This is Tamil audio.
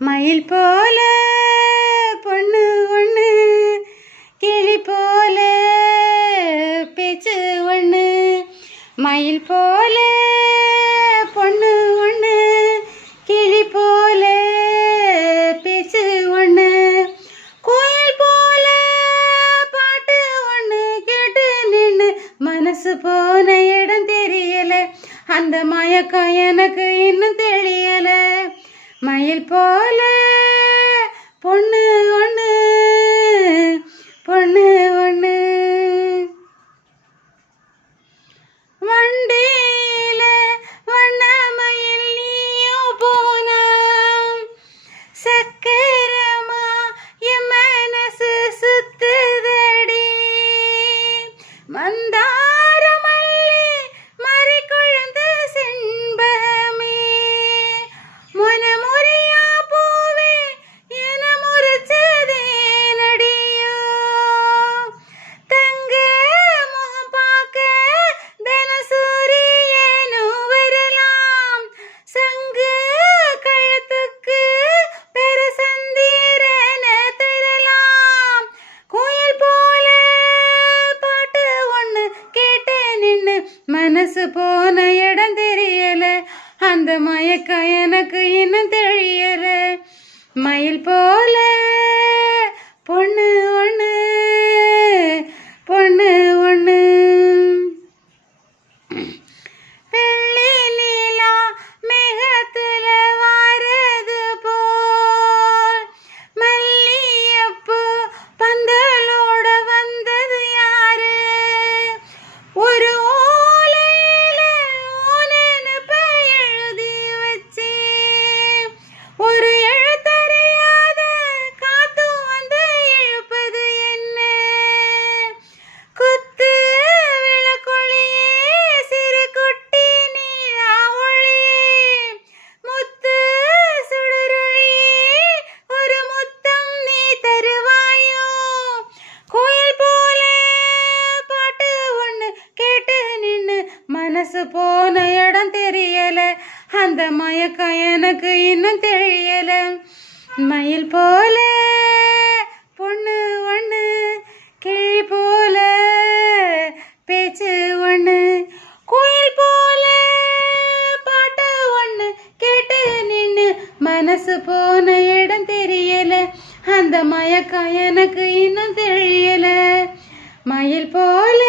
மயில் போல பொண்ணு ஒண்ணு, கிளி போல பேச்சு ஒண்ணு. மயில் போல பொண்ணு ஒண்ணு, கிளி போல பேச்சு ஒண்ணு. கோயில் போல பாட்டு ஒண்ணு கேட்டு நின்னு மனசு போன இடம் தெரியல. அந்த மயக்கம் எனக்கு இன்னும் தெரியல. மயில் போல பொண்ணு ஒண்ணு, பொண்ணு ஒண்ணு. வண்டியில வண்ணமயில் நீயும் போன, சக்கரமா என் மனசு சுத்துதடி. மந்தாரமல்லி மறிக்குழந்து செண்பகமே, மனமுறையா பூவே என முறிச்சதே நடியோ. தங்க முகம் பார்க்க தினசூரியனும் வரலாம், சங்கு கழுத்துக்கு பெருசந்திரன தரலாம். கோயில் போல பாட்டு ஒண்ணு கேட்டு நின்னு மனசு போன இடம் தெரியல. அந்த மயக்கம் எனக்கு இன்னும் தெரியல. மயில் போல பொண்ணு ஒண்ணு, பொண்ணு ஒண்ணு. வெள்ளி நீலா மேகத்துல வாரது போல், மல்லியப்பூ பந்தலோட வந்தது யாரு? ஒரு ஓலையில உனப்ப எழுதி வச்சு, ஒரு எழுத்தறியாத காத்து வந்து இழுப்பது என்ன? குத்து விளக்கொளியே சிறு குட்டி நீலா ஒளியே, முத்து சுடரொளியே ஒரு முத்தம் நீ தருவாயோ? கோயில் போல பாட்டு ஒண்ணு கேட்டு நின்னு மனசு போன இடம் தெரியல. அந்த மயக்கம் எனக்கு இன்னும் தெரியல. மயில் போல பொண்ணு ஒண்ணு, கிளி போல பேச்சு ஒண்ணு. கோயில் போல பாட்டு ஒண்ணு கேட்டு நின்னு மனசு போன இடம் தெரியல. அந்த மயக்கம் எனக்கு இன்னும் தெரியல. மயில் போல